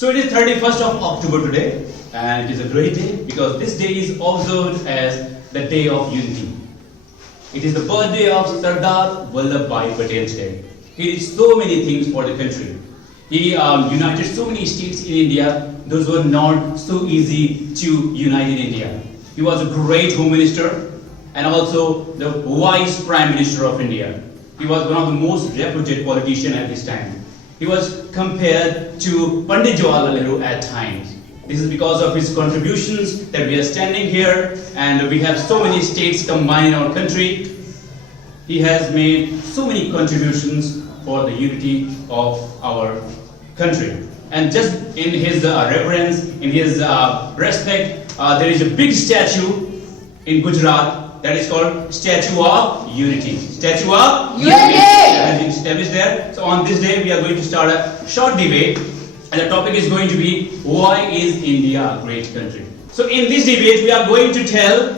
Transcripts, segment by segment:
So it is 31st of October today, and it is a great day because this day is observed as the Day of Unity. It is the birthday of Sardar Vallabhbhai Patel today. He did so many things for the country. He united so many states in India. Those were not so easy to unite in India. He was a great Home Minister and also the Vice Prime Minister of India. He was one of the most reputed politicians at this time. He was compared to Pandit Jawaharlal Nehru at times. This is because of his contributions that we are standing here, and we have so many states combined in our country. He has made so many contributions for the unity of our country. And just in his reverence, in his respect, there is a big statue in Gujarat that is called Statue of Unity. Statue of Unity has been established there. So on this day we are going to start a short debate, and the topic is going to be, why is India a great country? So in this debate we are going to tell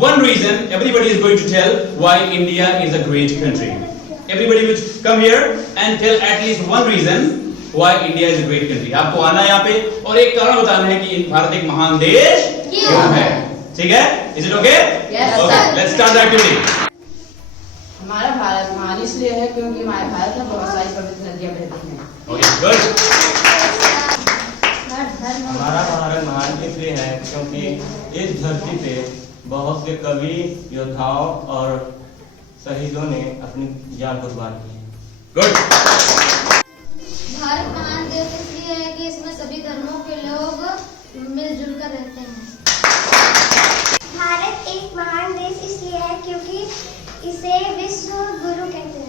one reason. Everybody is going to tell why India is a great country. Everybody will come here and tell at least one reason why India is a great country. आपको आना है यहाँ पे और एक कारण बताना है कि भारत एक महान देश क्यों है. ठीक है? Is it okay? Yes, okay. sir. Let's start the activity. हमारा भारत महान इसलिए है क्योंकि हमारे भारत में बहुत सारी पवित्र नदियां बहती हैं. Okay, good. हमारा भारत महान इसलिए है क्योंकि इस धरती पे बहुत से कवि, योद्धाओं और शहीदों ने अपनी जान कुर्बान की. Good. भारत महान देश इसलिए है कि इसमें सभी धर्मों के लोग मिलजुल कर रहते हैं. भारत एक महान देश इसलिए है क्योंकि इसे विश्व गुरु कहते हैं.